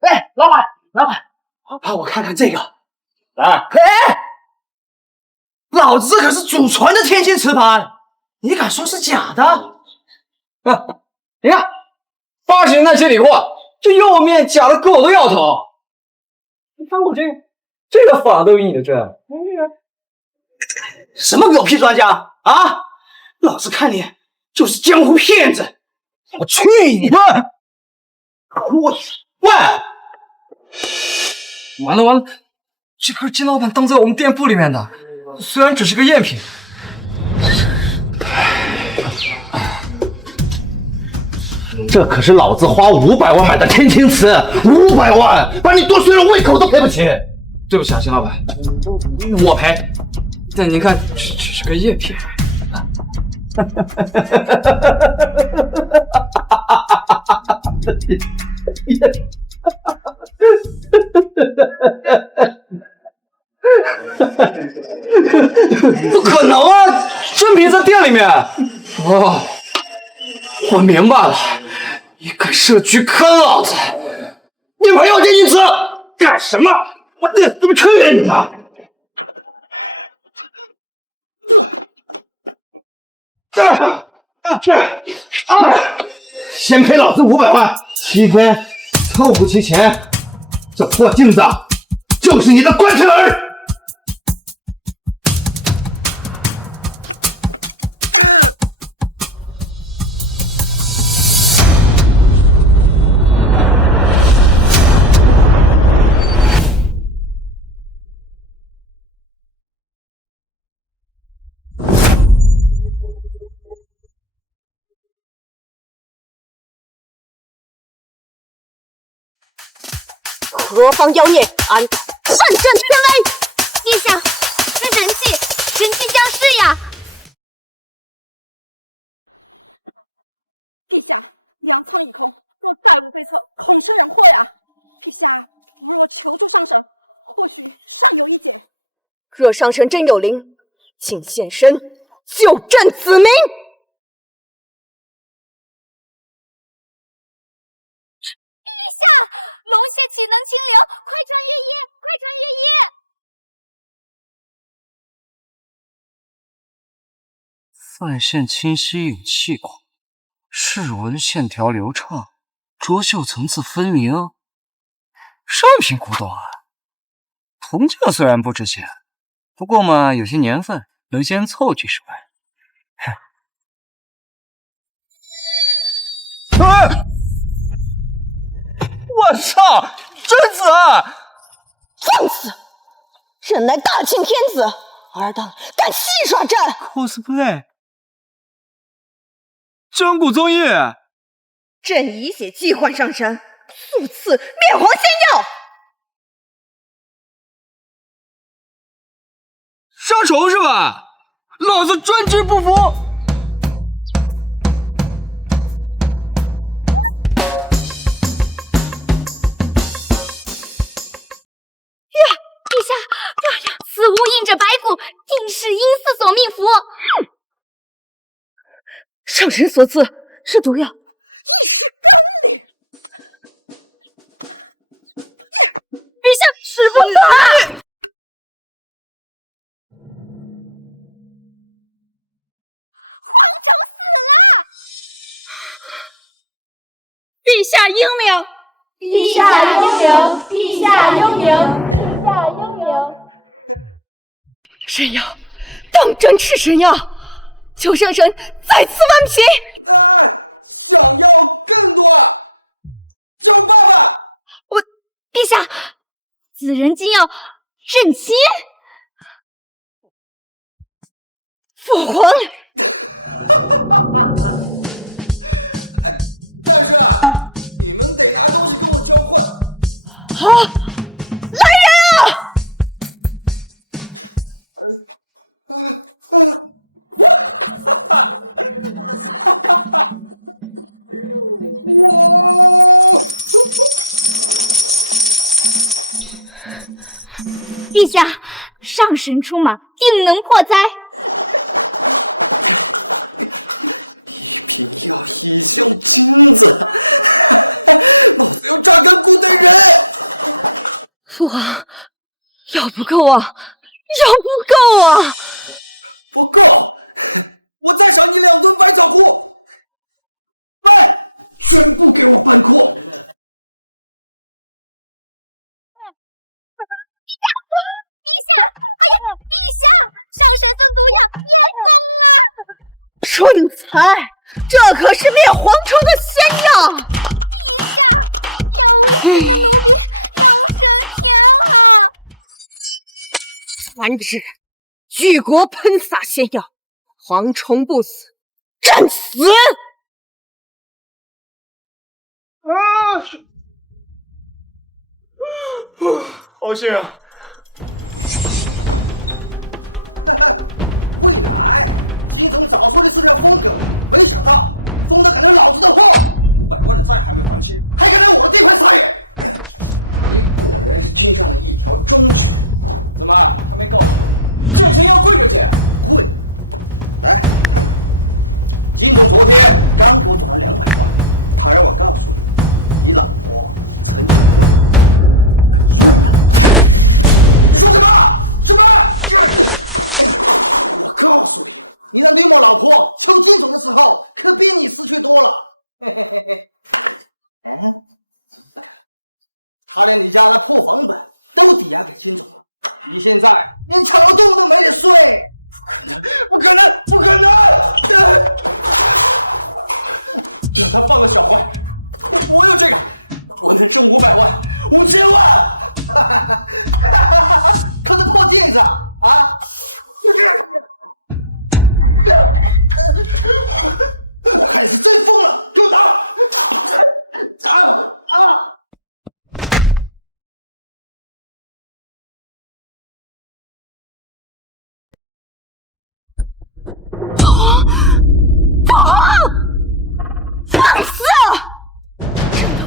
哎，老板，我看看这个。来，哎，老子可是祖传的天星瓷盘，你敢说是假的？你看，80年代接理过，这釉面假的狗都摇头。你翻我这个法都有你的证。什么狗屁专家啊！老子看你就是江湖骗子！我去你的！喂！完了，这可是金老板当在我们店铺里面的，虽然只是个赝品。这可是老子花500万买的天青瓷，500万，把你剁碎了胃口都赔不起。对不起啊，金老板，我赔。但您看，这是个赝品。不可能啊！真品在店里面。哦，我明白了，你敢设局坑老子！你赔我天青瓷干什么？我怎么去你的！先赔老子500万，7天凑不齐钱，这破镜子就是你的关城儿。何方妖孽，安敢擅占天威！陛下，这神器降世呀！陛下，你要唱一口，我大人对此很是难过呀。陛下呀，我求助书生，或许善有一嘴。若上神真有灵，请现身救朕子民。泛线清晰有气孔，饰纹线条流畅，着绣层次分明。上品古董啊！铜镜虽然不值钱，不过嘛，有些年份，能先凑几10万。哎！我操！贞子！放肆！朕乃大清天子，尔等敢戏耍朕 cosplay。真古宗义，朕以血祭换上神，速赐灭黄仙药。杀虫是吧？老子专治不服！陛下，此物印着白骨，定是阴司所命符。上神所赐是毒药。陛下，使不得！陛下英明！陛下英明！陛下英明！陛下英明！神药，当真是神药！求圣神再赐万匹！陛下，此人竟要朕亲！父皇！啊！来人啊！陛下，上神出马，定能破灾。父皇，药不够啊，药不够啊！蠢材，这可是灭蝗虫的仙药。传旨，举国喷洒仙药，蝗虫不死，朕死！好险啊！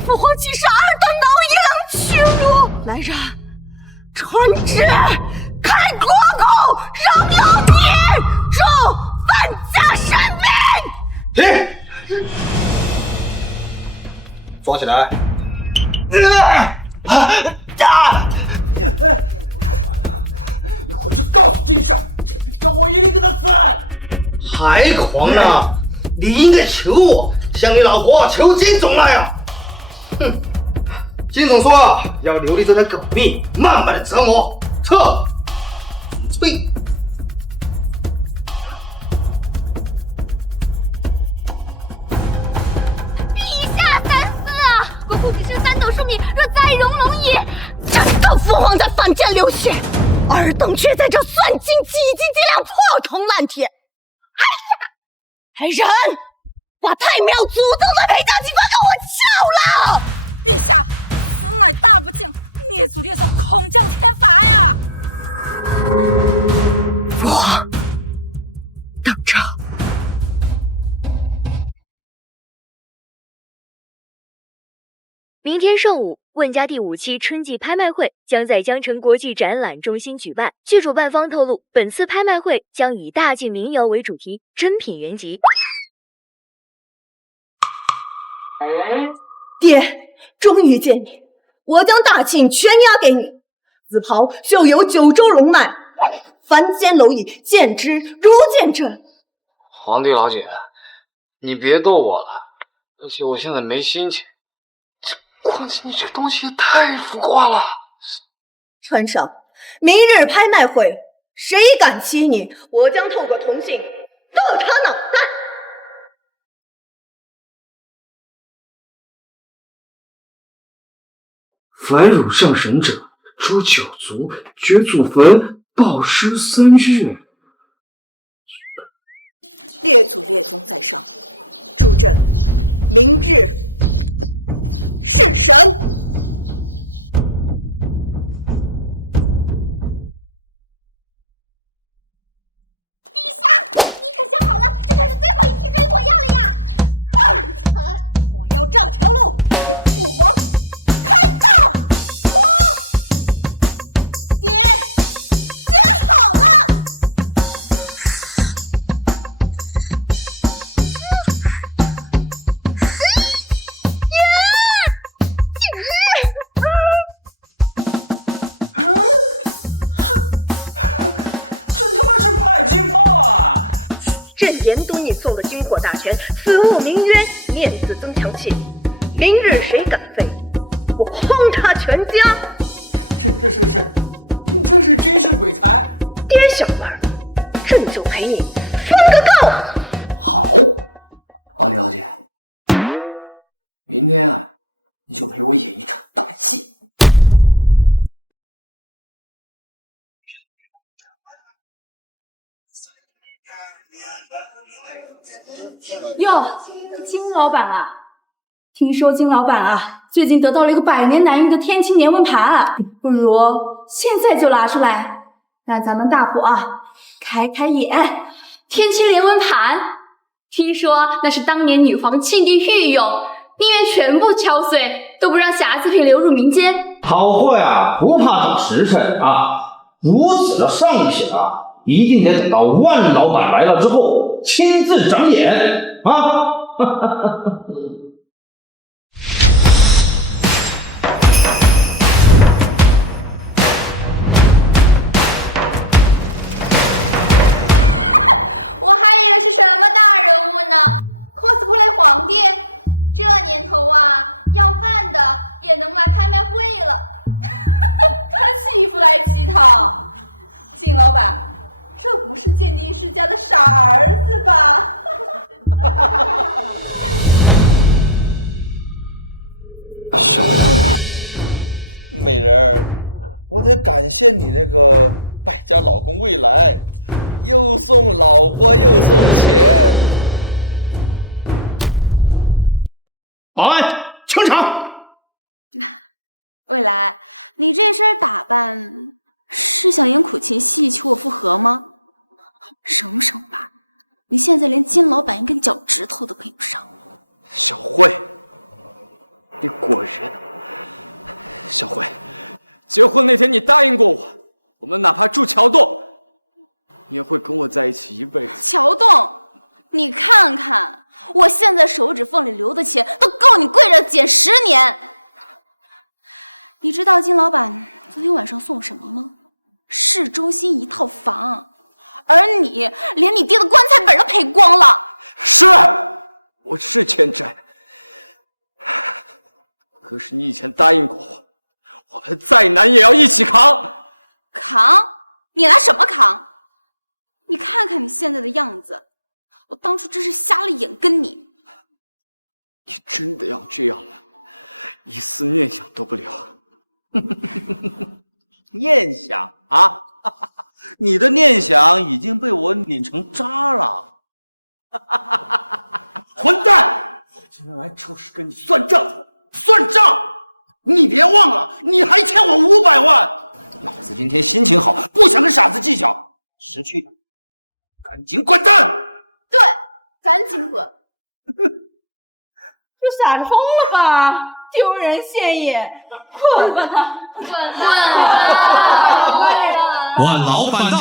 父皇岂是尔等蝼蚁能屈辱？来人，传旨，开国公，让老弟重范家神明！抓起来！还狂呢！你应该求我，向你老婆求金总来啊！哼，金总说要留离这条狗命，慢慢的折磨。撤！退！陛下三思啊！国库只剩3斗数米，若再容龙矣。朕的父皇在反间流血，尔等却在这算尽几斤几两，破铜烂铁。哎呀！来人，把太庙祖宗的陪葬金给我撬了！父皇，等着。明天上午，问家第5期春季拍卖会将在江城国际展览中心举办。据主办方透露，本次拍卖会将以大晋民谣为主题，珍品原集。爹，终于见你，我将大庆全押给你。紫袍绣有9州龙脉，凡间蝼蚁见之如见朕。皇帝老姐，你别逗我了，而且我现在没心情。况且你这个东西也太浮夸了。川上，明日拍卖会，谁敢欺你，我将透过铜信剁他脑袋。凡辱上神者，诛9族，掘祖坟，暴尸3日。权，死无名冤，面子增强器。明日谁敢飞，我轰他全家！爹小妹儿，朕就陪你分个够！哟，金老板啊，听说金老板啊最近得到了一个100年难遇的天青年纹盘，不如现在就拿出来，让咱们大伙啊开开眼。天青年纹盘，听说那是当年女皇庆帝御用，宁愿全部敲碎，都不让瑕疵品流入民间。好货呀，不怕等时辰啊，如此的上品啊，一定得等到万老板来了之后亲自长眼啊！保安清场。你的念想已经被我碾成渣了。现在来就是跟你上阵，是吧？你别忘了，你还是我的宝了。你别不想失去，赶紧滚蛋！赶紧滚！这傻子疯了吧？丢人现眼！滚吧他！滚吧！万老板到！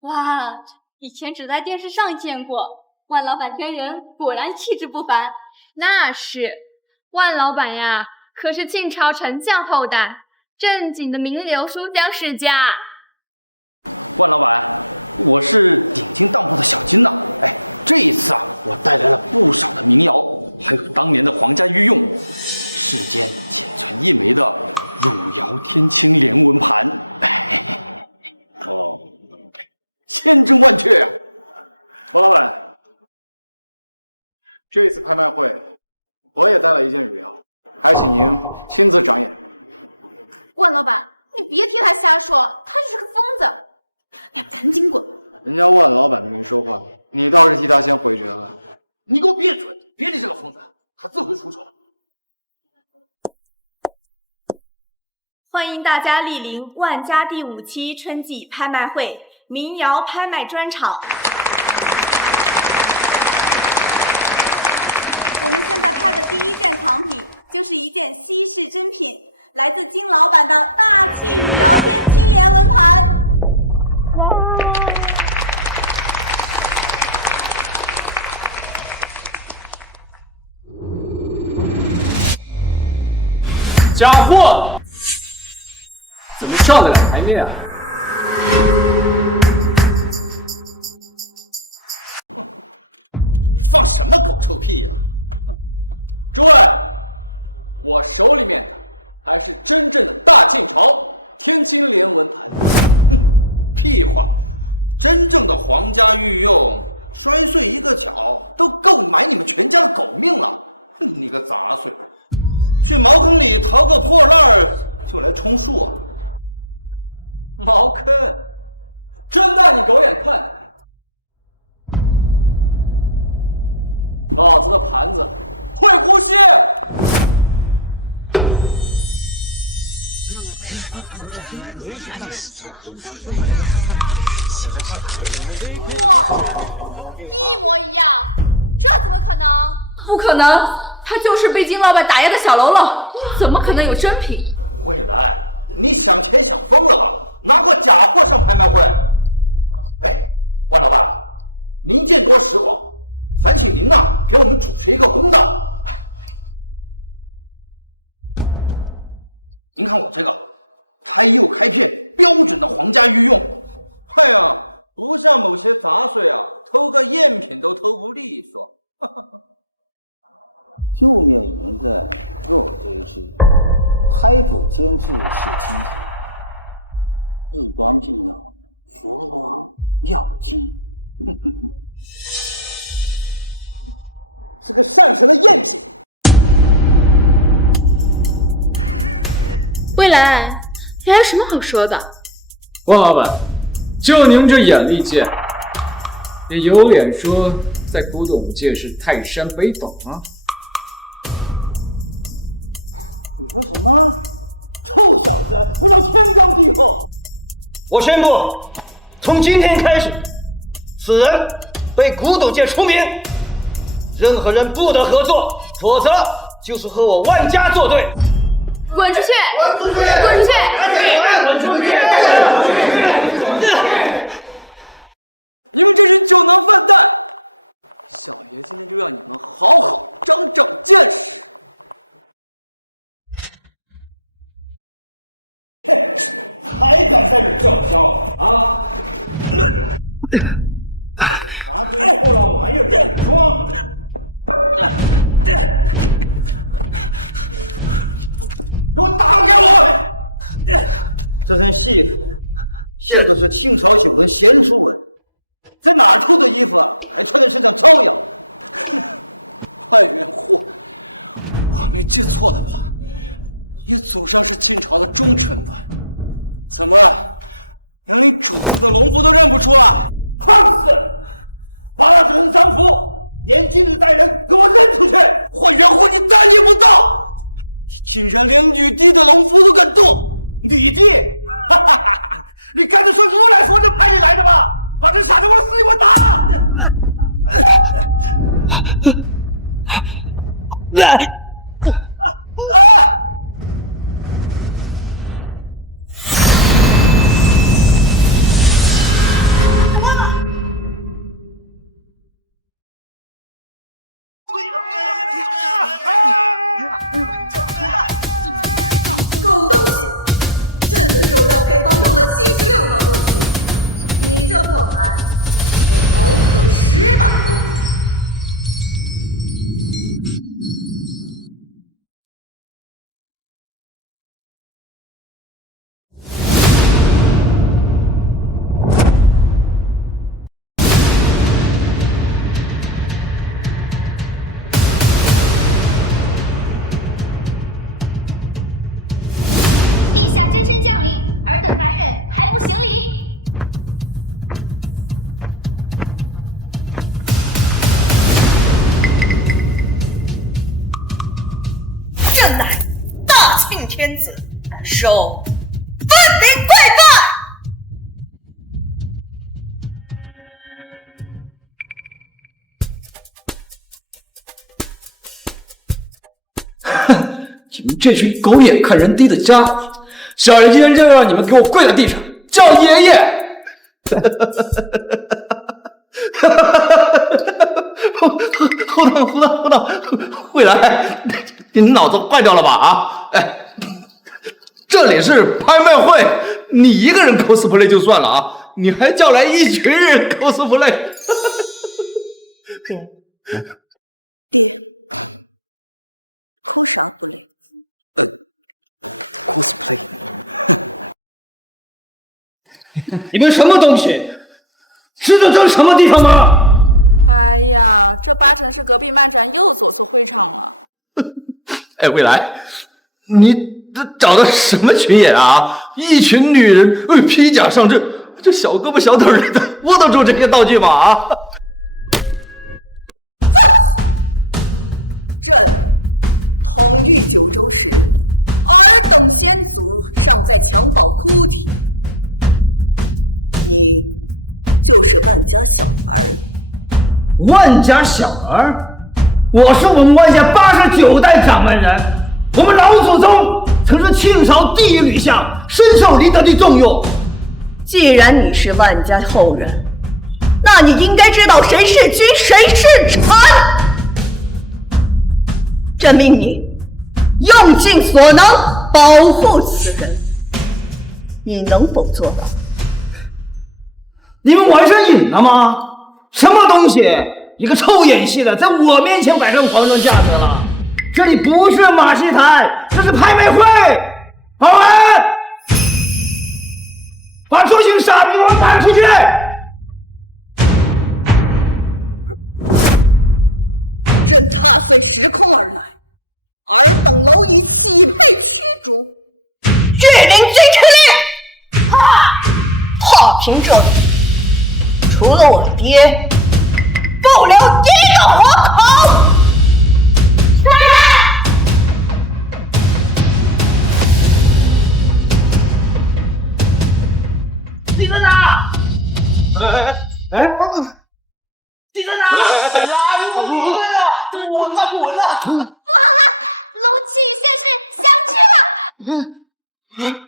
哇，以前只在电视上见过，万老板真人果然气质不凡。那是，万老板呀，可是晋朝丞相后代，正经的名流书香世家。这次拍卖会，我也带了一个人。万老板，你别出来瞎扯了，他是个疯子。人家万老板没说话，你当然知道他是谁了。你给我闭嘴！别是个疯子，可不可走？欢迎大家莅临万家第5期春季拍卖会民谣拍卖专场。假货，怎么上得了台面啊？不可能，他就是被金老板打压的小喽啰，怎么可能有真品？蔚蓝，你还有什么好说的？万老板，就您这眼力见，也有脸说在古董界是泰山北斗吗？我宣布，从今天开始，此人被古董界除名，任何人不得合作，否则就是和我万家作对。滚出去！滚出去！滚出去！滚出去！这就是清朝有个贤妇啊！朕乃大庆天子，受分明规哼，你们这群狗眼看人低的家伙，小爷今天就让你们给我跪在地上叫爷爷！胡闹！慧兰，你脑子坏掉了吧？啊！哎，这里是拍卖会，你一个人 cosplay 就算了啊，你还叫来一群人 cosplay。你们什么东西？知道这是什么地方吗？哎，未来，你这找的什么群演啊？一群女人披甲上阵，这小胳膊小腿的握得住这些道具吗？啊！万家小儿，我是我们万家89代掌门人，我们老祖宗曾是清朝第一吕相，深受李德的重用。既然你是万家后人，那你应该知道谁是君，谁是臣。朕命你用尽所能保护此人，你能否做到？你们玩上瘾了吗？什么东西？一个臭演戏的，在我面前摆上皇上架子了。这里不是马戏台，这是拍卖会。保安，把这群傻逼给我赶出去！御林军之令！踏平这里，除了我爹，不留一个活口！你在哪？哎，你在哪？来，我出来了，滚了，滚了！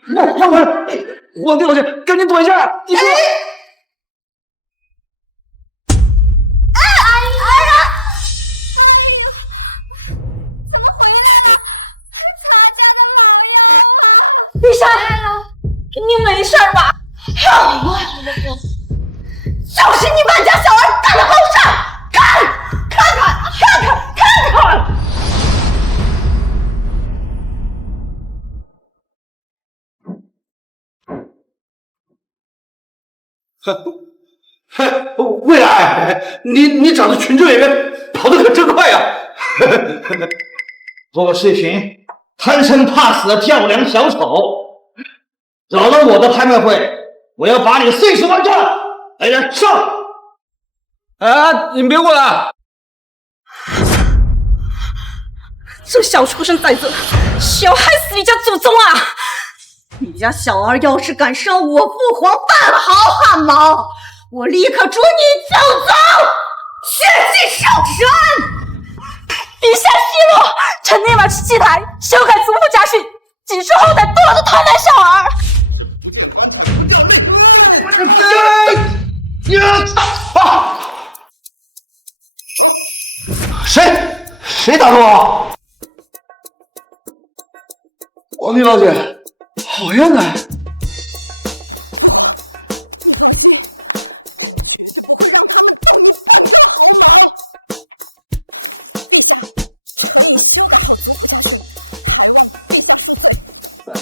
让开！皇帝老爷，赶紧躲一下！你说。陛下，你没事吧？就是你万家小儿干的好事！看！未来，你长得群众演员，跑得可真快呀！做个视频，贪生怕死的跳梁小丑，扰了我的拍卖会，我要把你碎尸万段！来人，上！哎，你别过来！这小畜生崽子，想害死你家祖宗啊！你家小儿要是敢伤我父皇半毫汗毛，我立刻诛你九族，血气上身！陛下息怒，臣立马去祭台，修改族谱家训，指出后代堕落的贪婪小儿。谁打的我？皇帝老姐，好样的！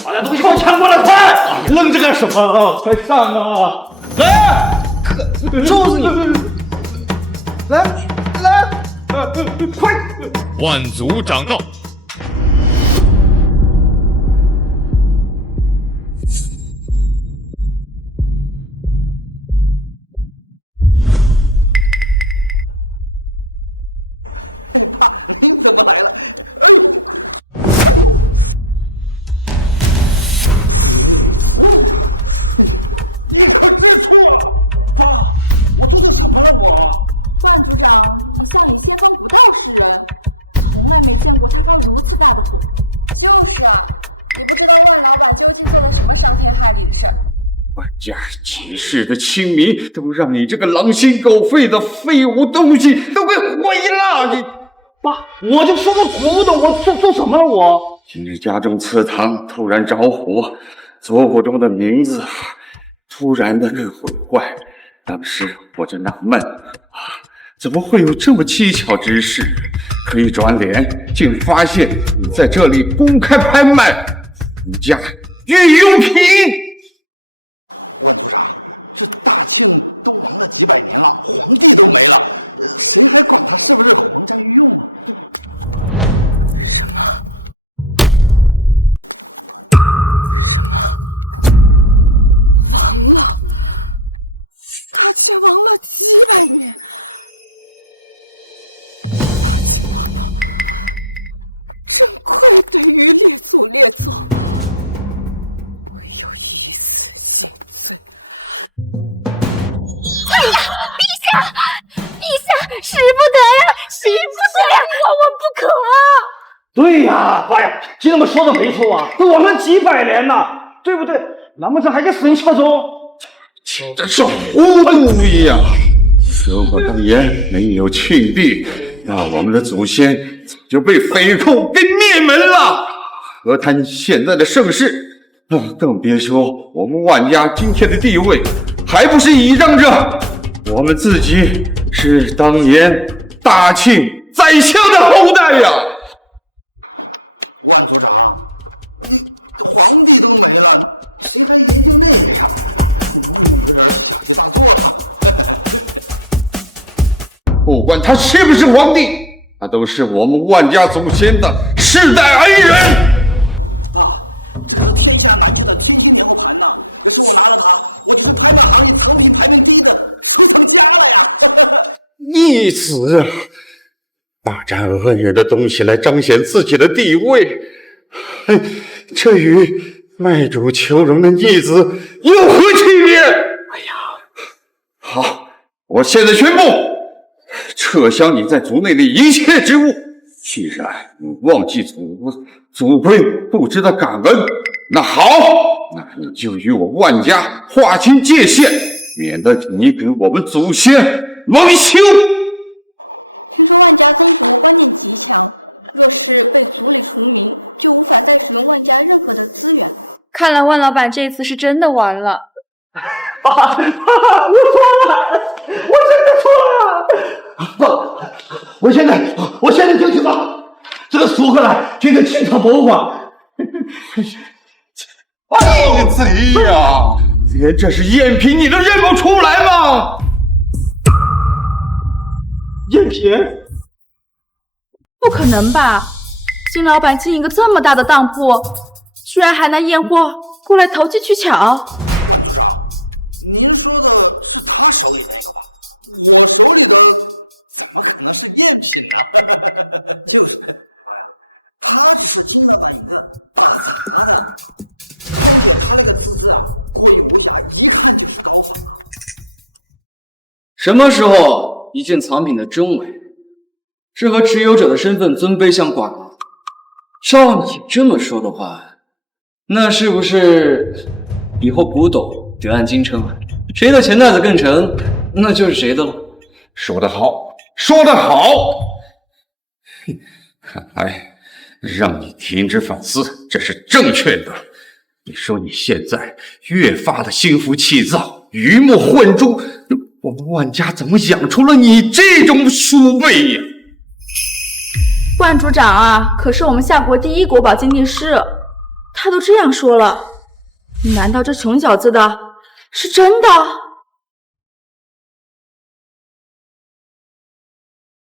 把那东西给我抢过来，快！愣着干什么？快上啊！来，揍死你！来，快！万族长告。家几世的亲民，都让你这个狼心狗肺的废物东西都给毁了！你爸，我就说个古董，我做什么了我？今日家中祠堂突然着火，族谱中的名字突然的被毁坏。当时我就纳闷怎么会有这么蹊跷之事？可一转脸，竟发现你在这里公开拍卖你家御用品。陛下，是对呀，爸呀，金老板说的没错啊，这玩了几百年了，对不对？那么这还给神效中？这是糊涂呀！如果当年没有庆帝，那我们的祖先早就被匪寇给灭门了，何谈现在的盛世？更别说我们万家今天的地位，还不是倚仗着我们自己是当年大庆宰相的后代呀！不管他是不是皇帝，他都是我们万家祖先的世代恩人。逆子，霸占恩人的东西来彰显自己的地位，这与卖主求荣的逆子有何区别？哎呀，好，我现在宣布，撤销你在族内的一切职务。既然你忘记祖辈不知道感恩，那好，那你就与我万家划清界限，免得你给我们祖先蒙羞。看来万老板这次是真的完了。我错了，我真的错了。我现在就去把这个赎回来，捐给清朝博物馆。你贼呀！连这是赝品你都认不出来吗？赝品？不可能吧？金老板进一个这么大的当铺，居然还拿验货过来投机取巧？什么时候一件藏品的真伪是和持有者的身份尊卑相关的？照你这么说的话，那是不是以后古董得按斤称啊？谁的钱袋子更沉，那就是谁的了。说得好，说得好！看来让你停止反思，这是正确的。你说你现在越发的心浮气躁，鱼目混珠，我们万家怎么养出了你这种鼠辈呀？万主长啊，可是我们夏国第一国宝鉴定师，他都这样说了，难道这穷小子的是真的？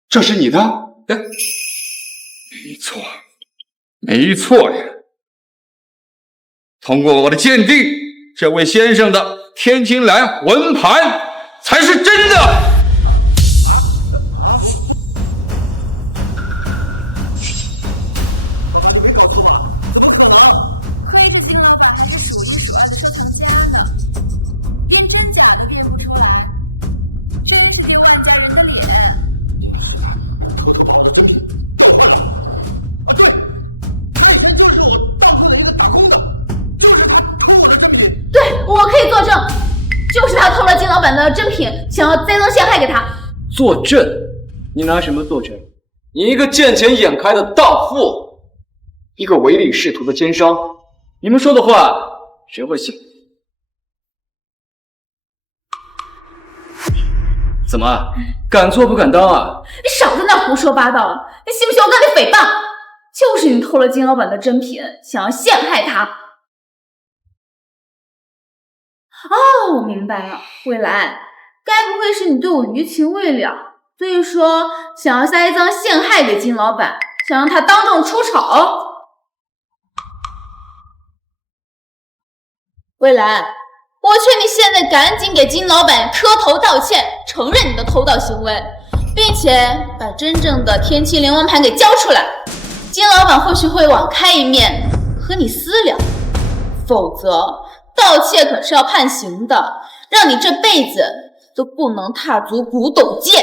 这是你的？没错，没错呀。通过我的鉴定，这位先生的天青蓝纹盘才是真的。我可以作证，就是他偷了金老板的珍品，想要栽赃陷害给他。作证？你拿什么作证？你一个见钱眼开的荡妇，一个唯利是图的奸商，你们说的话谁会信？怎么，敢做不敢当啊？你少在那胡说八道了！你信不信我告你诽谤？就是你偷了金老板的珍品，想要陷害他。哦，我明白了，蔚蓝，该不会是你对我余情未了，所以说想要栽赃陷害给金老板，想让他当众出丑？蔚蓝，我劝你现在赶紧给金老板磕头道歉，承认你的偷盗行为，并且把真正的天齐灵王盘给交出来，金老板或许会网开一面，和你私了，否则盗窃可是要判刑的，让你这辈子都不能踏足古董界。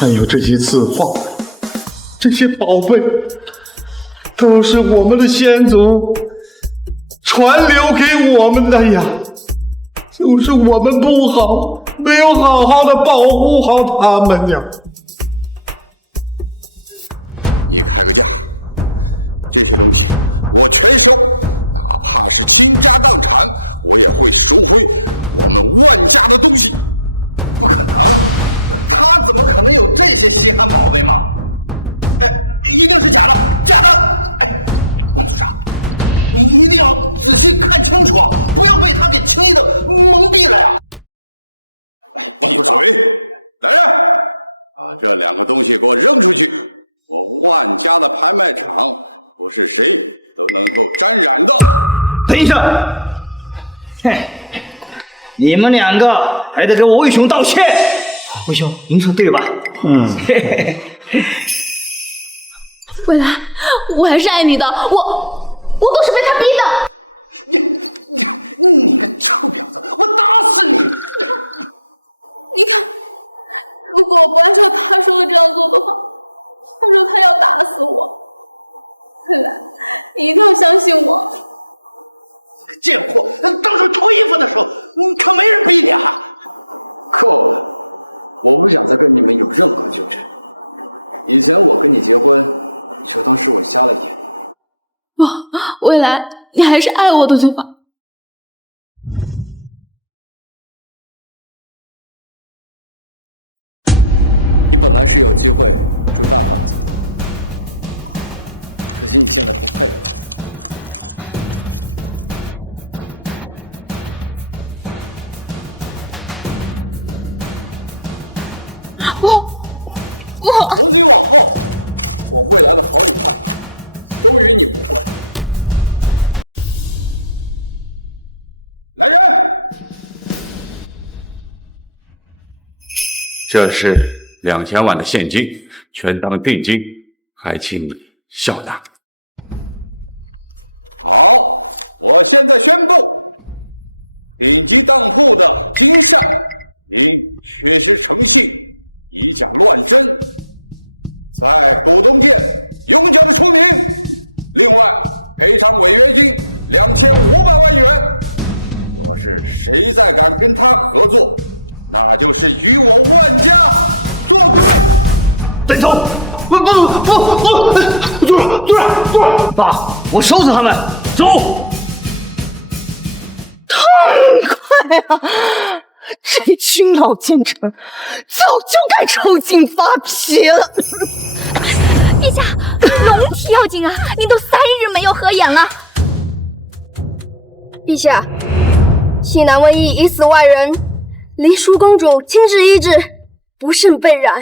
还有这些字画，这些宝贝，都是我们的先祖传留给我们的呀。就是我们不好，没有好好的保护好他们呀。等一下！嘿，你们两个还得给我魏雄道歉。魏雄，您说对吧？未来，我还是爱你的，我都是被他逼的。未来，你还是爱我的对吧？我。这是2000万的现金，全当定金，还请你笑纳。带走！不！族长！爸，我收拾他们，走！太快了！这群老奸臣早就该抽筋发脾了。陛下，龙体要紧啊！您都3日没有合眼了。陛下，西南瘟疫已死外人，离淑公主亲旨医治，不慎被染，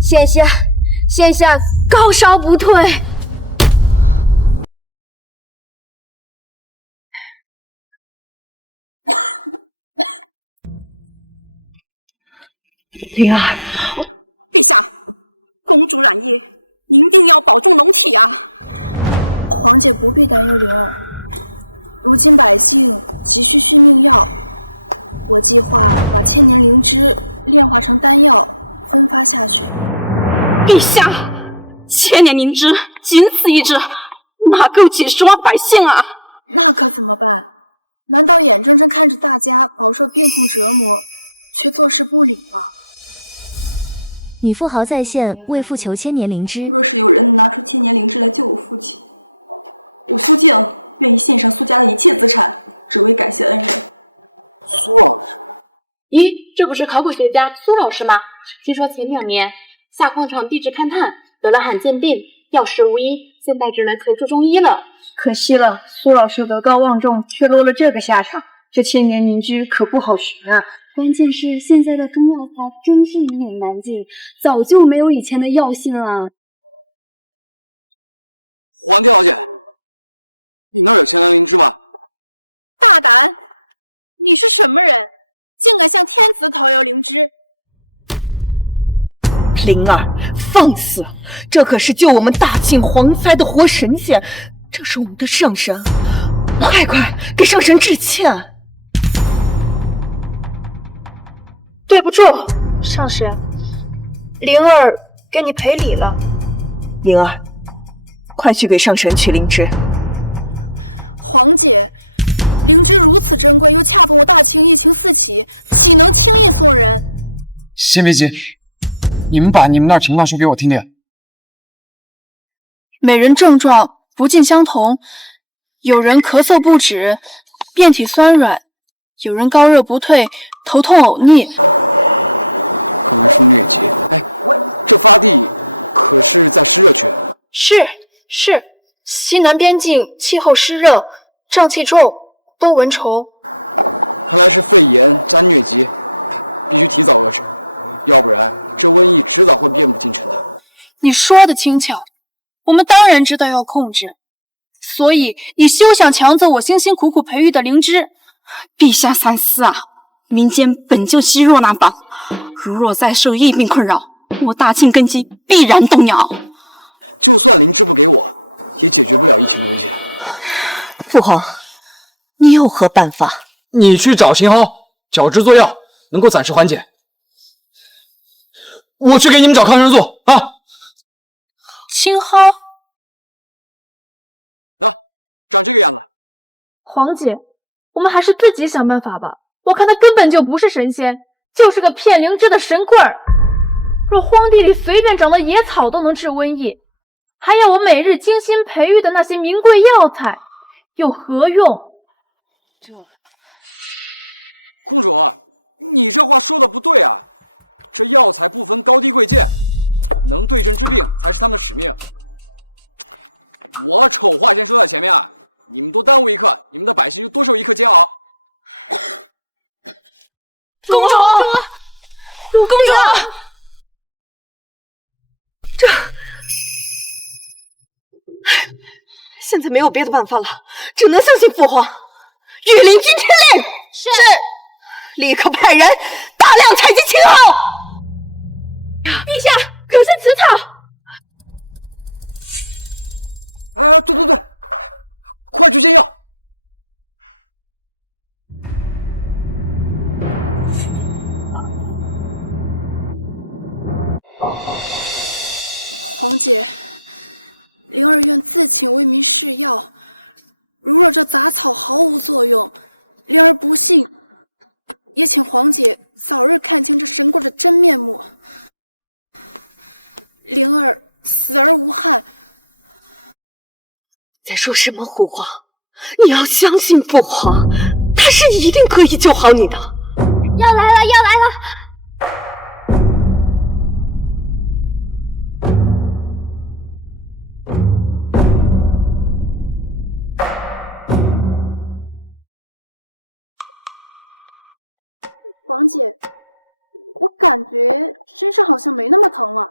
现下高烧不退。灵儿，陛下，千年灵芝仅此一支，哪够几10万百姓啊！怎么办？难道眼睁睁看着大家饱受病痛折磨，却坐视不理吗？女富豪在线为父求千年灵芝。咦，这不是考古学家苏老师吗？听说前2年下矿场地质勘探得了罕见病，药石无医，现在只能求助中医了。可惜了，苏老师德高望重，却落了这个下场。这千年灵芝可不好寻啊！关键是现在的中药材真是一言难尽，早就没有以前的药性了。灵儿，放肆！这可是救我们大庆蝗灾的活神仙，这是我们的上神，快给上神致歉！对不住，上神，灵儿给你赔礼了。灵儿，快去给上神取灵芝。先别急，你们把你们那情况说给我听听。每人症状不尽相同，有人咳嗽不止，遍体酸软；有人高热不退，头痛呕逆。是，西南边境气候湿热，瘴气重，多蚊虫。你说的轻巧，我们当然知道要控制，所以你休想抢走我辛辛苦苦培育的灵芝。陛下三思啊！民间本就稀弱难保，如若再受疫病困扰，我大庆根基必然动摇。父皇，你有何办法？你去找秦昊，绞制作药，能够暂时缓解。我去给你们找抗生素啊！青蒿，皇姐，我们还是自己想办法吧。我看他根本就不是神仙，就是个骗灵芝的神棍儿。若荒地里随便长的野草都能治瘟疫，还要我每日精心培育的那些名贵药材，有何用？公主，这现在没有别的办法了，只能相信父皇。御林军听令，是，立刻派人大量采集青蒿。陛下，可是此草。要不信，也请皇姐早日看出神棍的真说什么胡话？你要相信父皇，他是一定可以救好你的。要来了，要来了！王姐，我感觉身上好像没那么重了。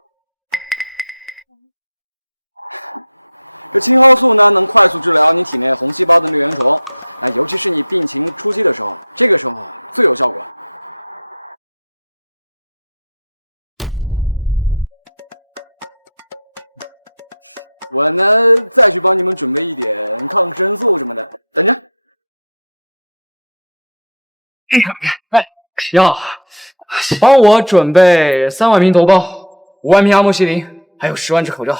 要帮我准备3万瓶头孢、5万瓶阿莫西林，还有10万只口罩。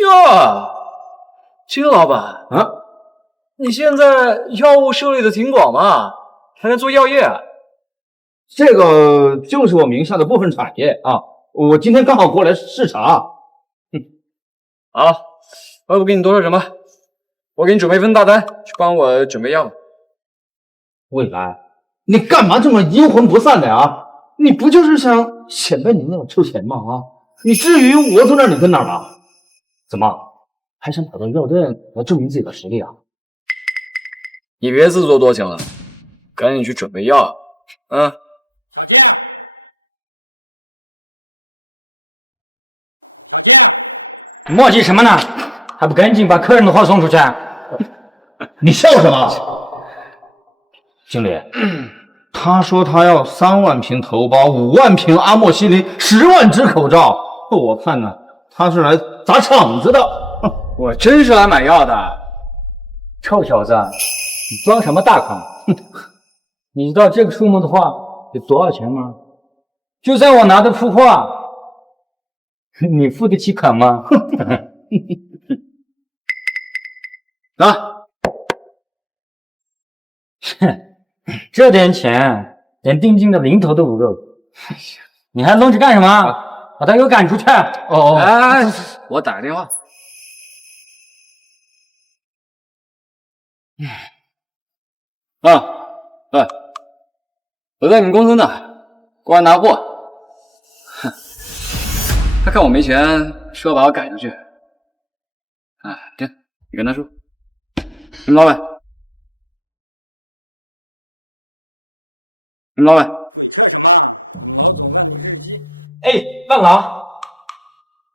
哟，金老板啊，你现在药物涉猎的挺广嘛，还能做药业啊？这个就是我名下的部分产业啊，我今天刚好过来视察。好，我也不跟你多说什么，我给你准备一份大单，去帮我准备药。未来，你干嘛这么阴魂不散的呀？你不就是想显摆你那种臭钱吗？啊，你至于我走哪儿你跟哪儿吗？怎么还想跑到药店来证明自己的实力啊？你别自作多情了，赶紧去准备药。嗯。磨叽什么呢？还不赶紧把客人的货送出去？你笑什么？经理，他说他要3万瓶头孢、5万瓶阿莫西林、10万只口罩，我看呢，他是来砸场子的。我真是来买药的。臭小子，你装什么大坑？你知道这个数目的话有多少钱吗？就算我拿得出货，你付得起款吗？啊！这点钱连定金的零头都不够，你还愣着干什么？把他给我赶出去！哦，哎，我打个电话。哎，我在你们公司呢，过来拿货。哼，他看我没钱，说要把我赶出去。哎，对，你跟他说，你们老板。你们老板，哎，万郎，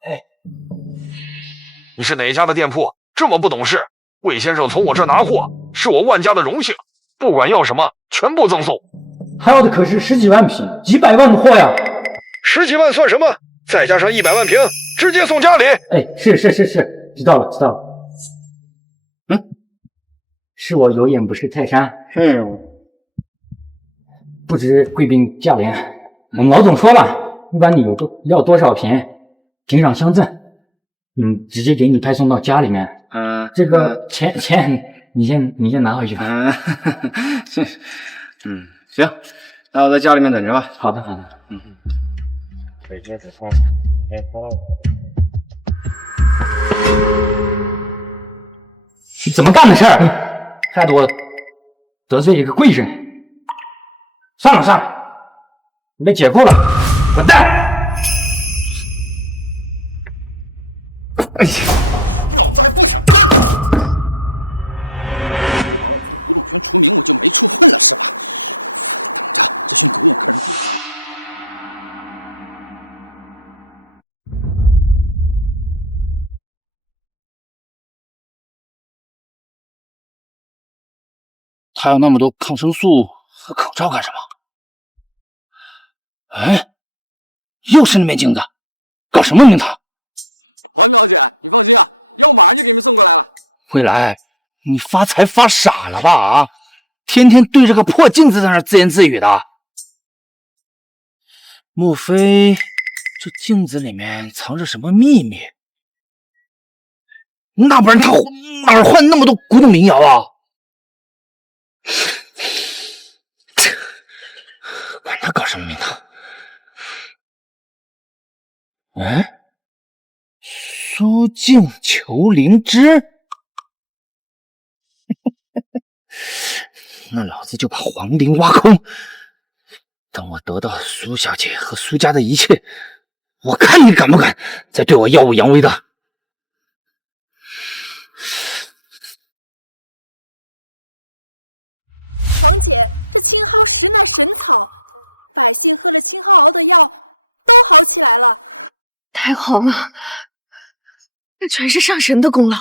哎，你是哪家的店铺？这么不懂事？魏先生从我这拿货，是我万家的荣幸，不管要什么，全部赠送。还要的可是10几万瓶、几百万的货呀！10几万算什么？再加上100万瓶，直接送家里。哎，是，知道了。是我有眼不识泰山。不知贵宾价廉，我们老总说了，不管你要多少瓶，凭赏相赠，直接给你派送到家里面。这个钱你先拿回去吧。行，那我在家里面等着吧。好的。你怎么干的事儿？害得我得罪一个贵人。算了，你被解雇了，滚蛋！哎呀！他要那么多抗生素和口罩干什么？哎，又是那面镜子，搞什么名堂？未来，你发财发傻了吧？啊，天天对着个破镜子在那自言自语的。莫非这镜子里面藏着什么秘密？那不然他哪儿换那么多古董民谣啊？管他搞什么名堂！哎，苏静求灵芝，那老子就把皇陵挖空。等我得到苏小姐和苏家的一切，我看你敢不敢再对我耀武扬威的。太好了，这全是上神的功劳。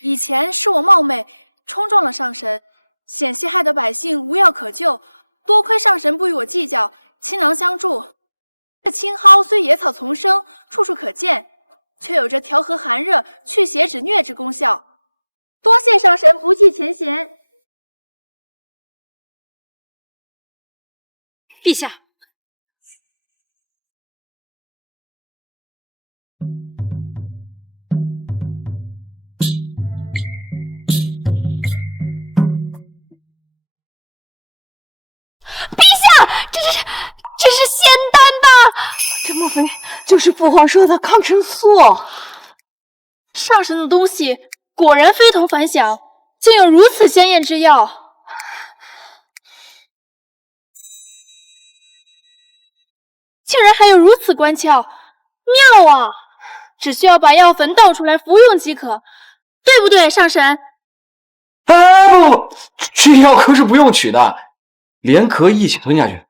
以前是我冒昧偷偷了上神，险些害得百姓无药可救。多亏上神中有记着，出洋相助，这青蒿对野草丛生，处处可见，却有着沉河寒热、去血止疟之功效。多谢后神无计解决。陛下，这是仙丹吧？这莫非就是父皇说的抗生素？上神的东西果然非同凡响，竟有如此鲜艳之药，竟然还有如此关窍，妙啊！只需要把药粉倒出来服用即可，对不对，上神？不，这药可是不用取的，连壳一起吞下去。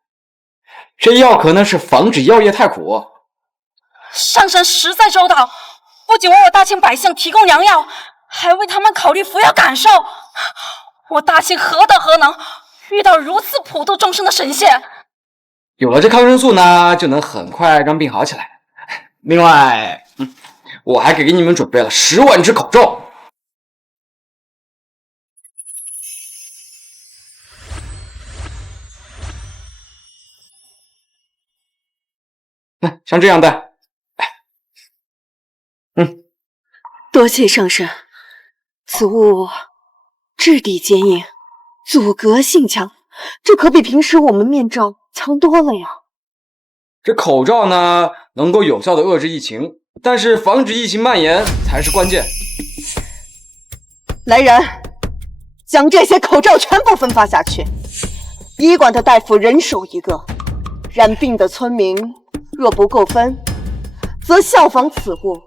这药壳呢是防止药液太苦。上神实在周到，不仅为我大清百姓提供良药，还为他们考虑服药感受。我大清何德何能，遇到如此普度众生的神仙？有了这抗生素呢，就能很快让病好起来。另外，我还给你们准备了10万只口罩。像这样的，多谢上神，此物质地坚硬，阻隔性强，这可比平时我们面罩强多了呀。这口罩呢，能够有效的遏制疫情，但是防止疫情蔓延才是关键。来人，将这些口罩全部分发下去，医馆的大夫人手一个，染病的村民若不够分，则效仿此物，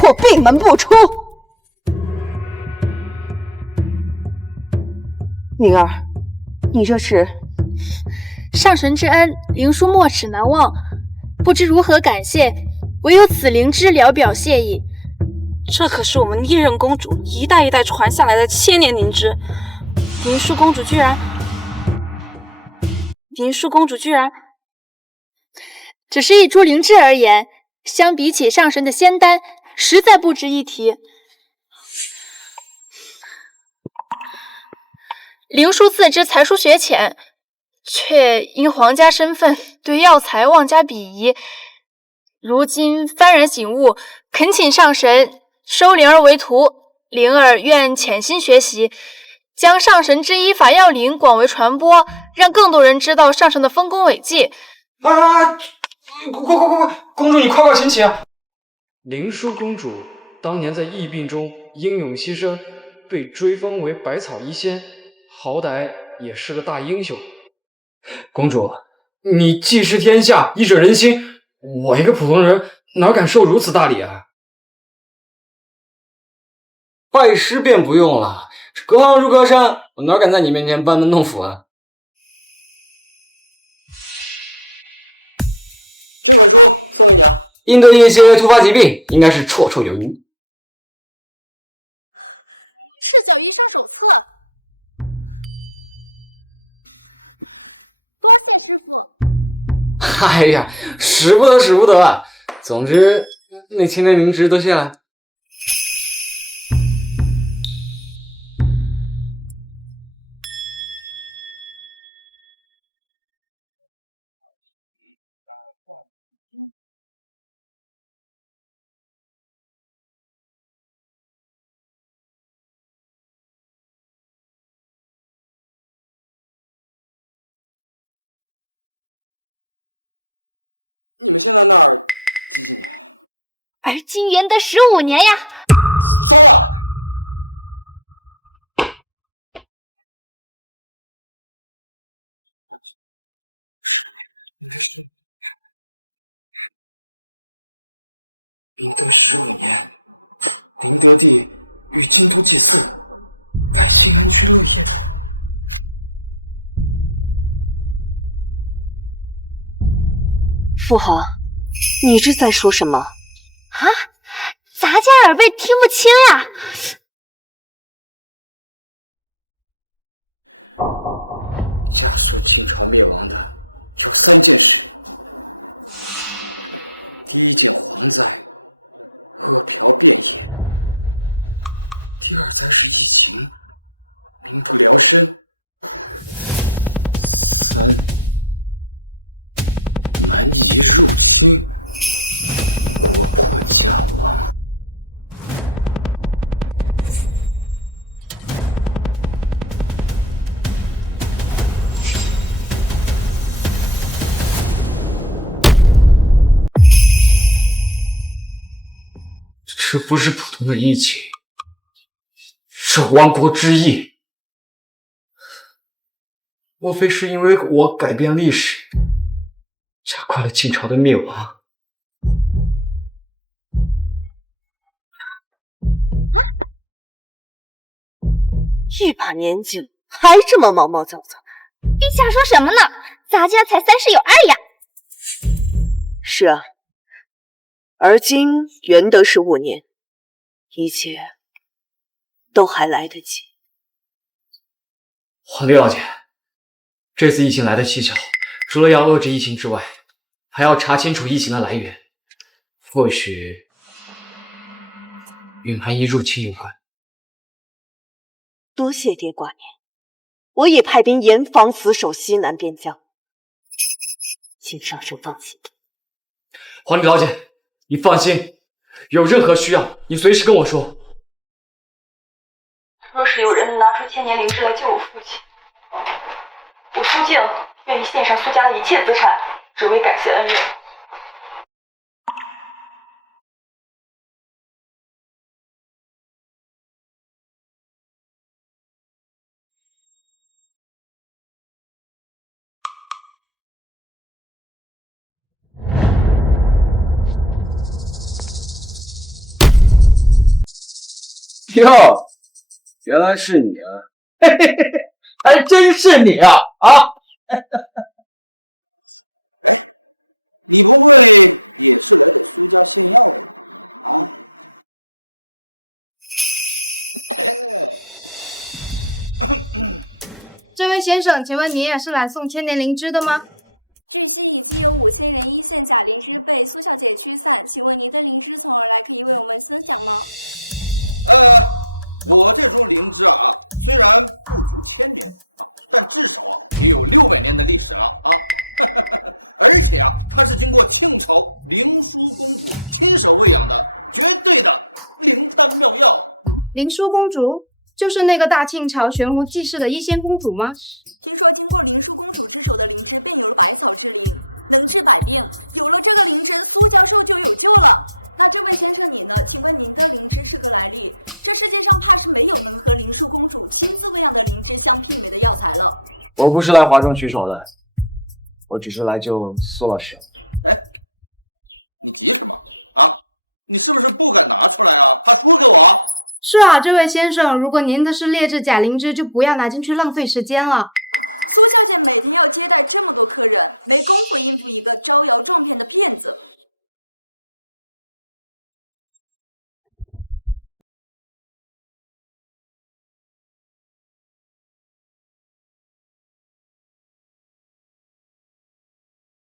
或闭门不出。宁儿，你这是？上神之恩，灵叔没齿难忘，不知如何感谢，唯有此灵芝聊表谢意。这可是我们丽人公主一代一代传下来的千年灵芝，灵叔公主居然，只是一株灵芝而言，相比起上神的仙丹，实在不值一提。灵叔自知才疏学浅，却因皇家身份对药材妄加鄙夷，如今幡然醒悟，恳请上神收灵儿为徒，灵儿愿潜心学习，将上神之医法药灵广为传播，让更多人知道上神的丰功伟绩。快！公主你快请起啊！灵书公主当年在疫病中英勇牺牲，被追封为百草医仙，好歹也是个大英雄。公主，你济世天下，医者仁心，我一个普通人哪敢受如此大礼啊？拜师便不用了，隔行如隔山，我哪敢在你面前班门弄斧啊？应对一些突发疾病，应该是绰绰有余。哎呀，使不得！总之，那千年灵芝都谢了。而今元德15年呀！傅恒，你这在说什么？啊，咱家耳背听不清呀。这不是普通的疫情，是亡国之疫。莫非是因为我改变历史，加快了晋朝的灭亡？一把年纪了，还这么毛毛躁躁。陛下说什么呢？咱家才30有2呀。是啊，而今元德15年，一切都还来得及。皇帝老姐，这次疫情来的蹊跷，除了要遏制疫情之外，还要查清楚疫情的来源，或许与蛮夷入侵有关。多谢爹挂念，我也派兵严防死守西南边疆，请上圣放心。皇帝老姐，你放心，有任何需要，你随时跟我说。若是有人拿出千年灵芝来救我父亲，我苏静愿意献上苏家的一切资产，只为感谢恩人。哟，原来是你啊！嘿嘿嘿，还真是你啊！啊！这位先生，请问你也是来送千年灵芝的吗？灵枢公主，就是那个大庆朝悬壶济世的一仙公主吗？我不是来哗众取宠的，我只是来救苏老师。是啊，这位先生，如果您的是劣质假灵芝，就不要拿进去浪费时间了。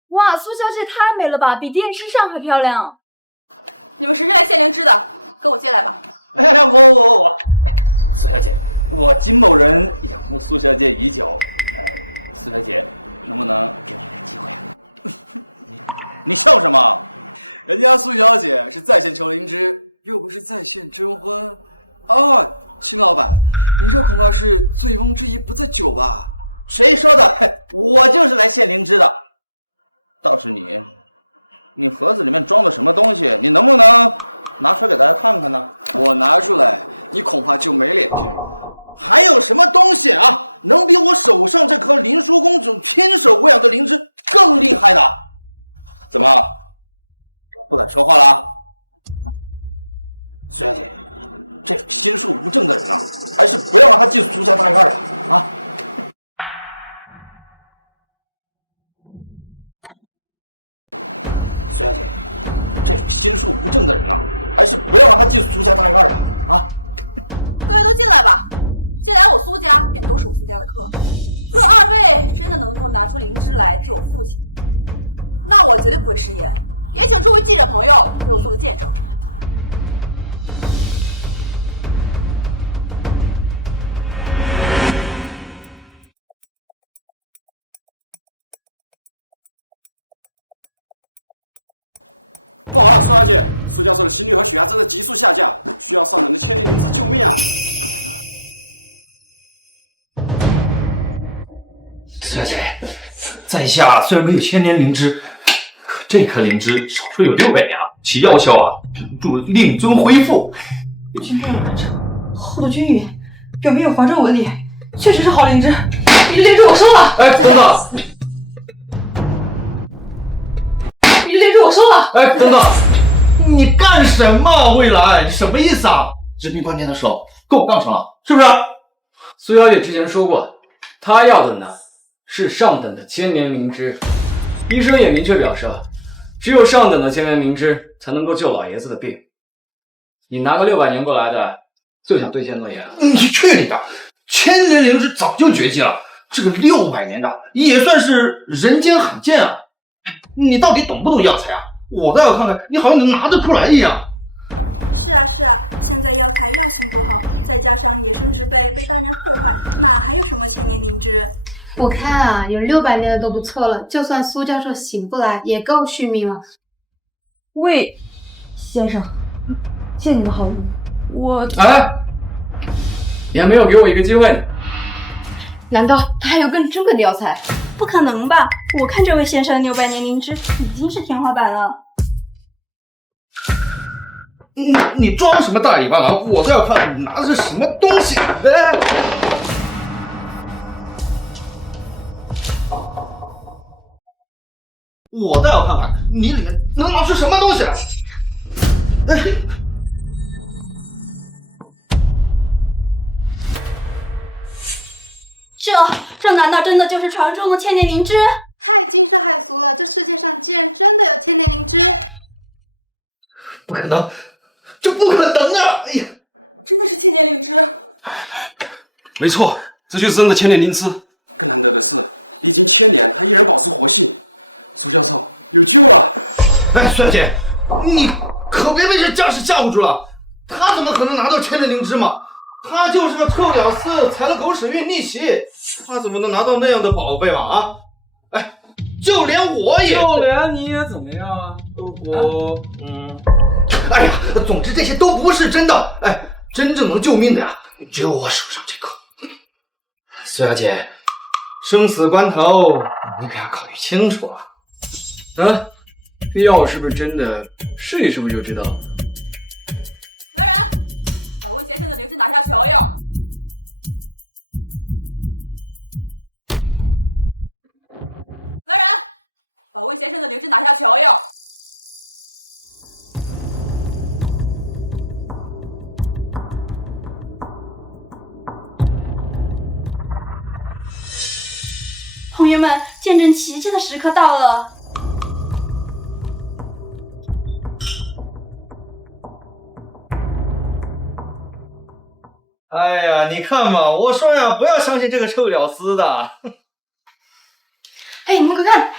哇，苏小姐太美了吧，比电视上还漂亮。小姐，在下虽然没有千年灵芝，可这颗灵芝少说有600年了，其药效啊，助令尊恢复。君面完整，厚度均匀，表面有环状纹理，确实是好灵芝。你的灵芝我收了。哎，等等！你的灵芝我收了。哎，等等！你干什么？未来，你什么意思啊？致命关键的时候跟我杠上了，是不是？苏小姐之前说过，她要的呢是上等的千年灵芝。医生也明确表示了，只有上等的千年灵芝才能够救老爷子的病。你拿个600年过来的，就想兑现诺言？你去你的！千年灵芝早就绝迹了，这个600年的也算是人间罕见啊！你到底懂不懂药材啊？我倒要看看你好像能拿得出来一样。我看啊，有600年的都不错了，就算苏教授醒不来，也够续命了。魏先生，谢你的好意，我……哎，你还没有给我一个机会呢。难道他还有更珍贵的药材？不可能吧？我看这位先生的600年灵芝已经是天花板了。你装什么大尾巴狼？我倒要看你拿的是什么东西！哎，我倒要看看你里面能拿出什么东西来！哎，这难道真的就是传说中的千年灵芝？不可能，这不可能啊！哎呀，没错，这就是真的千年灵芝。哎，苏小姐，你可别被这架势吓唬住了。他怎么可能拿到千年灵芝嘛？他就是个臭屌丝，踩了狗屎运逆袭，他怎么能拿到那样的宝贝嘛？啊！哎，就连我也，就连你也怎么样啊？哎呀，总之这些都不是真的。哎，真正能救命的呀，只有我手上这颗。苏小姐，生死关头，你可要考虑清楚啊！啊，这药是不是真的？试一试不就知道了？同学们，见证奇迹的时刻到了！哎呀，你看嘛，我说呀，不要相信这个臭屌丝的。哎，你们快看！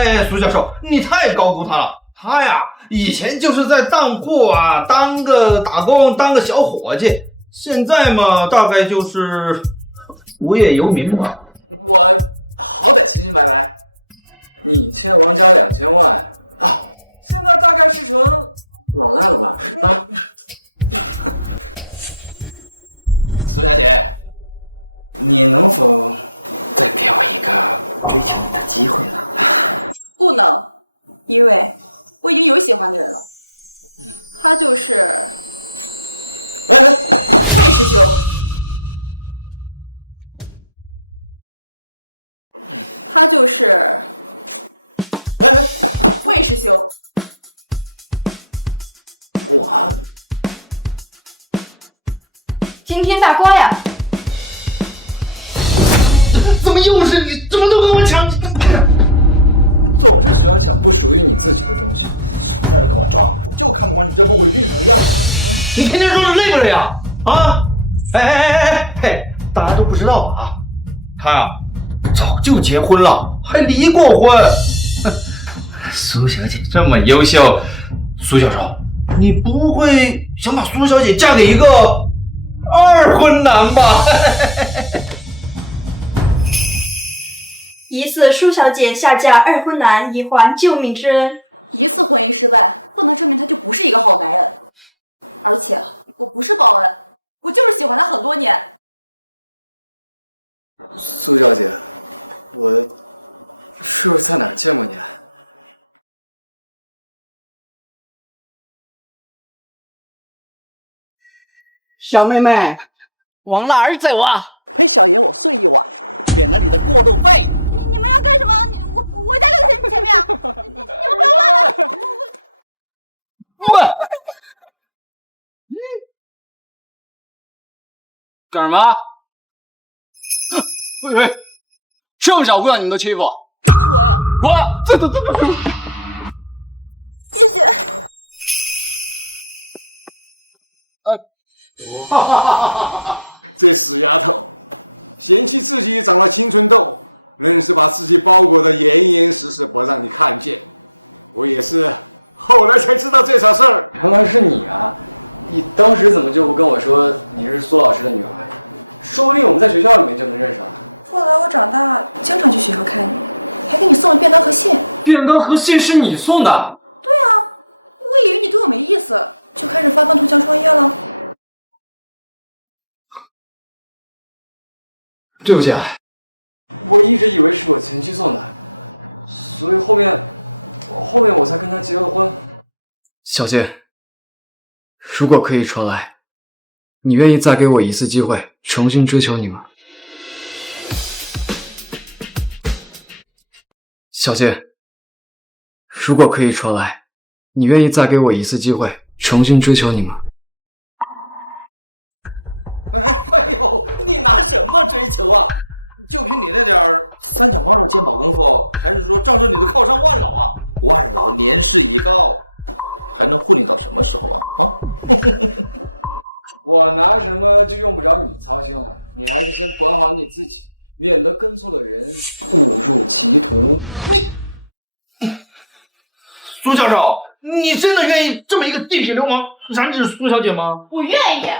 哎，苏教授，你太高估他了。他呀，以前就是在当铺啊当个打工，当个小伙计，现在嘛，大概就是无业游民吧。今天大瓜呀！怎么又是你？怎么都跟我抢？你天天说是累不累啊？啊！哎，大家都不知道啊，他呀早就结婚了，还离过婚。苏小姐这么优秀，苏教授，你不会想把苏小姐嫁给一个二婚男吧？疑似舒小姐下嫁二婚男，以还救命之恩。小妹妹，往哪儿走啊？喂，干什么？喂，这么小姑娘你们都欺负？滚！走！哈哈哈！便当和信是你送的？对不起啊。小姐，如果可以重来，你愿意再给我一次机会，重新追求你吗？小姐，如果可以重来，你愿意再给我一次机会，重新追求你吗？苏教授，你真的愿意这么一个地痞流氓染指苏小姐吗？我愿意。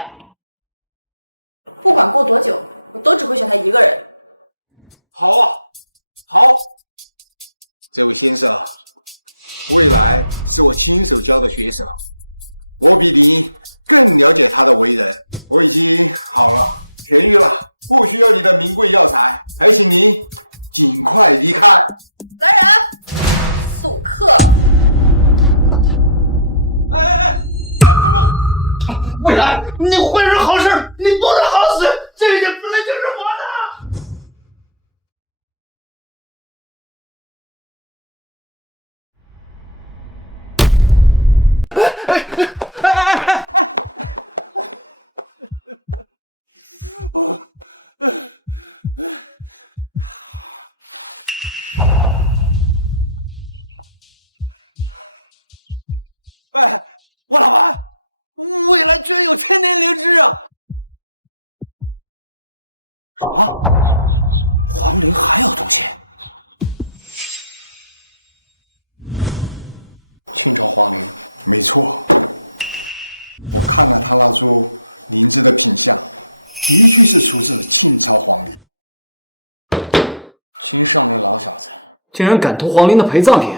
未来，你坏人好事，你不得好死！这一点本来就是我的。竟然敢偷皇陵的陪葬品！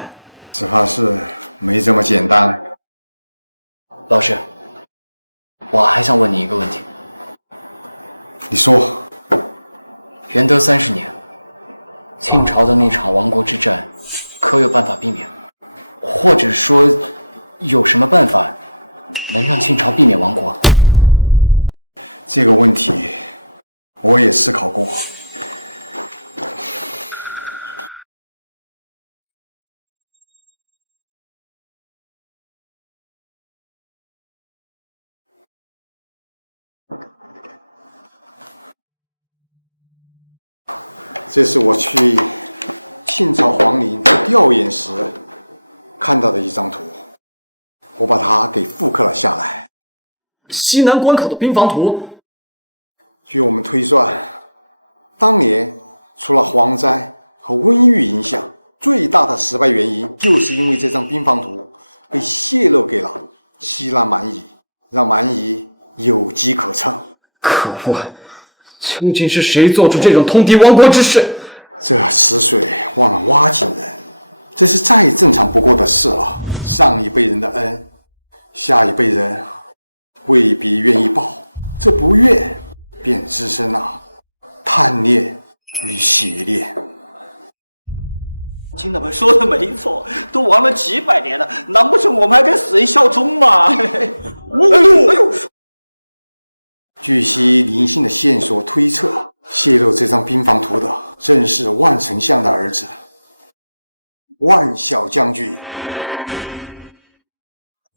西南关口的兵防图。可恶！究竟是谁做出这种通敌亡国之事？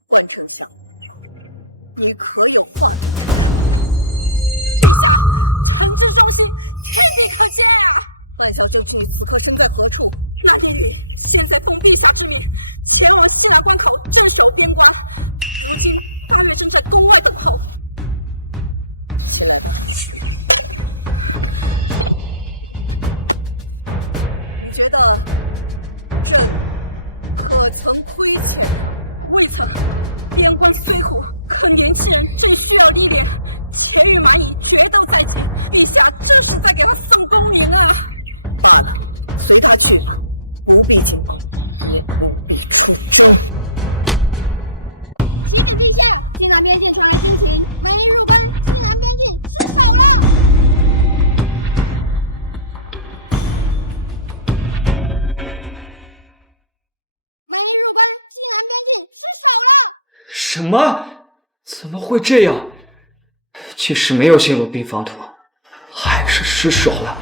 万丞相，你可有什么？怎么会这样？即使没有陷入兵防图，还是失手了。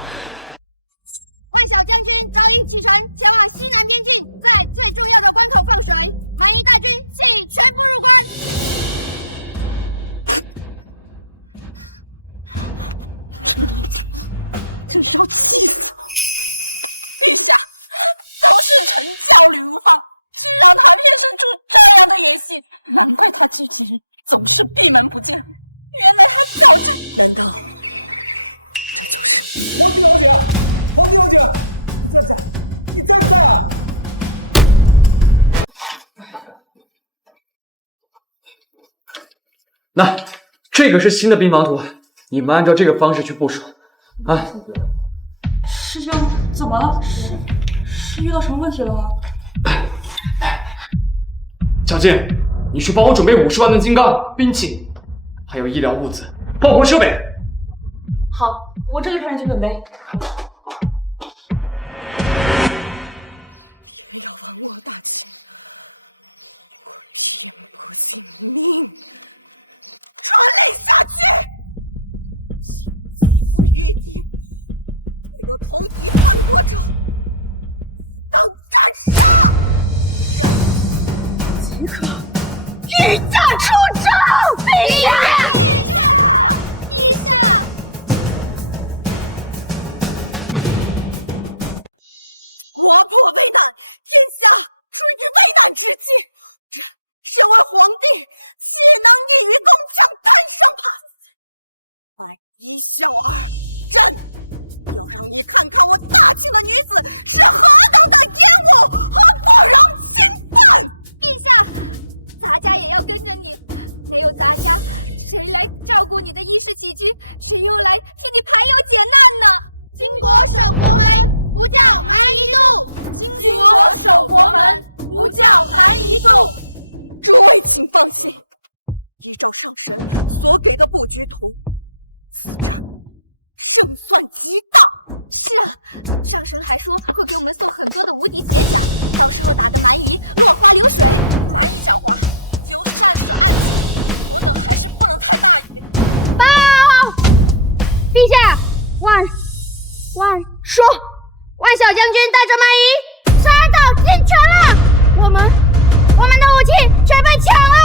那这个是新的兵防图，你们按照这个方式去部署啊。师兄，怎么了？是遇到什么问题了吗？小静，你去帮我准备50万的金刚、兵器，还有医疗物资、爆破设备。好，我这就派人去准备。即刻御驾出征！闭眼！说，万小将军带着蛮夷杀到进城了，我们的武器却被抢了。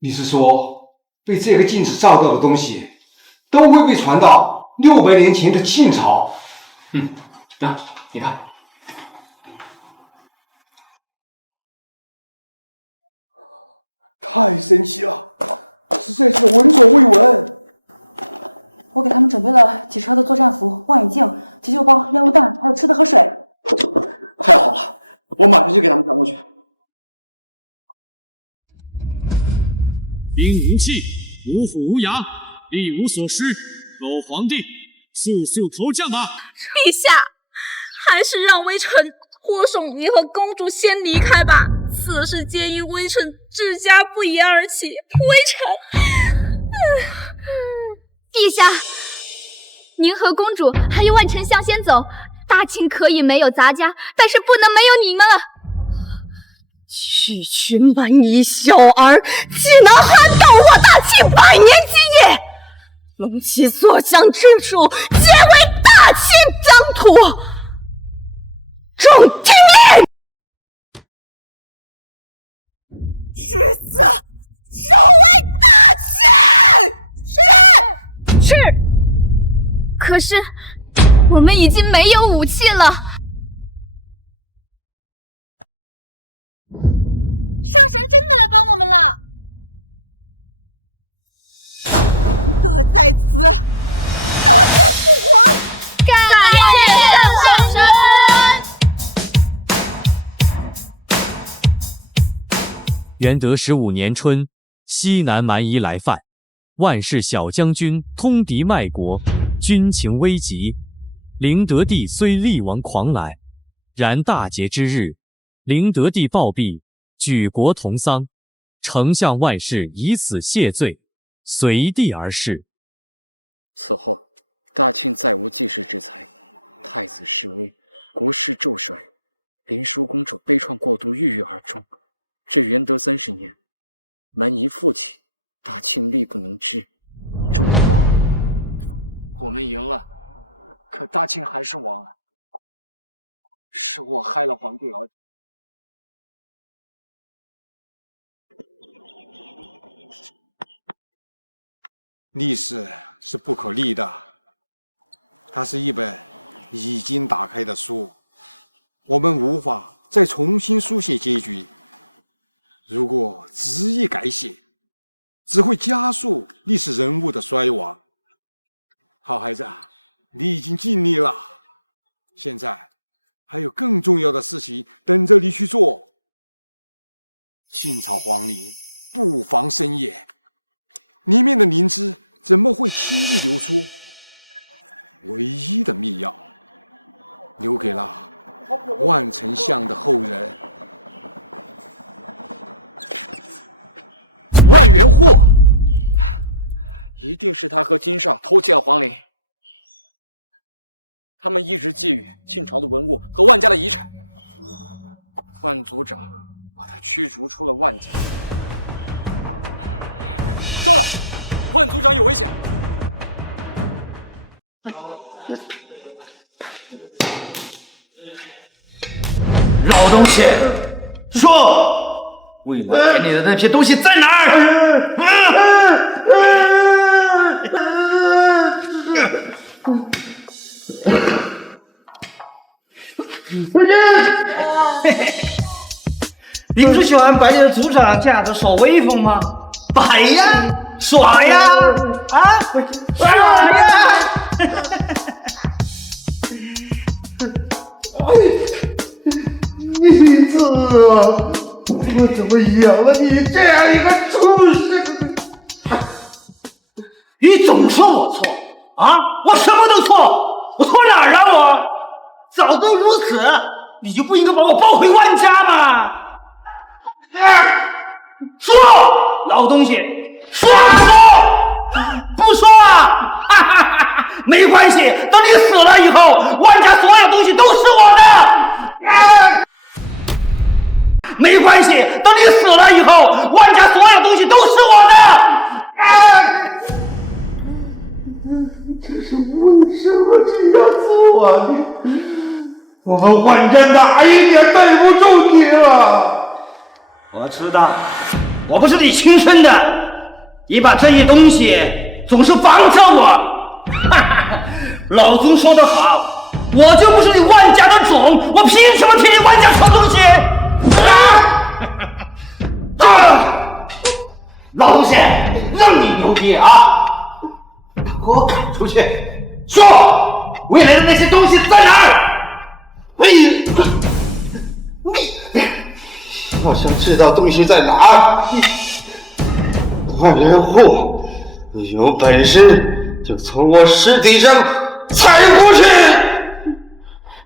你是说，被这个镜子照到的东西，都会被传到600年前的晋朝？你看。兵无器，无虎无牙，力无所施。狗皇帝，速速投降吧！陛下，还是让微臣护送你和公主先离开吧。此事皆因微臣治家不严而起，微臣……陛下，您和公主还有万丞相先走，大清可以没有杂家，但是不能没有你们了。区区蛮夷小儿，岂能撼动我大清百年基业？龙旗所向之处，皆为大清疆土。众听令！是，可是我们已经没有武器了。元德15年春，西南蛮夷来犯，万世小将军通敌卖国，军情危急。灵德帝虽力挽狂澜，然大节之日，灵德帝暴毙，举国同丧。丞相万世以此谢罪，随地而逝。林叔公主背上过度郁郁而终，至元德30年，蛮夷复起，大清力不能支。我们赢了，可大清还是我，是我害了皇帝儿子。日子是不可逆的，他孙子已经打开了书。我们如法再重新书写进去，如果仍改写，只会加速历史人物的衰亡。好在你已经进步了，现在有更重要的事情等着你做。清朝皇帝不凡生也，一路的其实能做唯一的目标，如这样。一定是他和天上呼叫华雷，他们一直觊觎天朝的文物和万家遗产。暗族者把他驱逐出了万家。老东西，说，未来给你的那批东西在哪儿？你不是喜欢摆你的主场架子耍威风吗？摆呀，耍呀，啊，耍呀！你子啊，我怎么养了你这样一个畜生？你总说我错啊！我什么都错，我错哪儿了？我早都如此，你就不应该把我抱回万家吗？说，老东西，说不说啊？哈哈哈！没关系，等你死了以后，万家所有东西都是我的。没关系，等你死了以后，万家所有东西都是我的。这是为什么这样做啊？我们万家哪一点对不住你了？我知道，我不是你亲生的，你把这些东西总是防着我。哈哈，老祖说得好，我就不是你万家的种，我凭什么替你万家收东西？老东西，让你牛逼啊！给我赶出去！说，未来的那些东西在哪儿？你，我想知道东西在哪儿。坏人户，有本事就从我尸体上踩过去！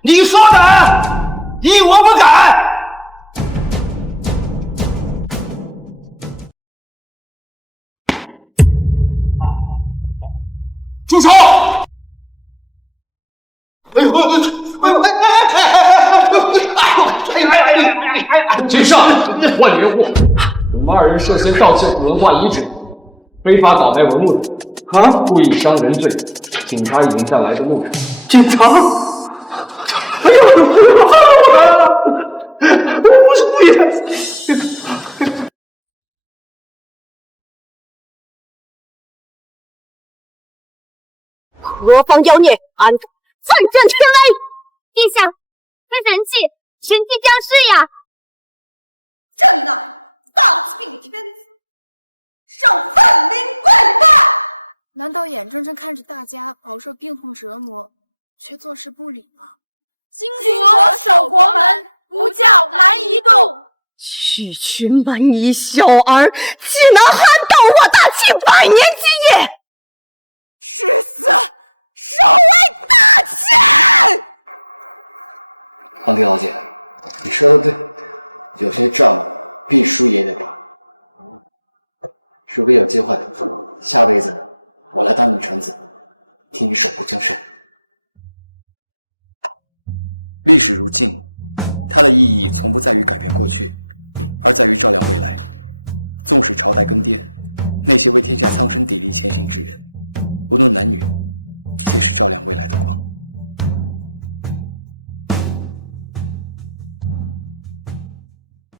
你说的，一我不敢。住手！请上！万年户，我们二人涉嫌盗窃古文化遗址，非法倒卖文物，故意伤人罪，警察已经在来的路上。警察？哎呦，我放我了！我不是故意的。何方妖孽，安再战天雷！陛下，这神器神迹降世呀！难道眼睁睁看着大家饱受庇护折磨，却坐视不理吗？区区蛮夷小儿，岂能撼动我大清百年基业？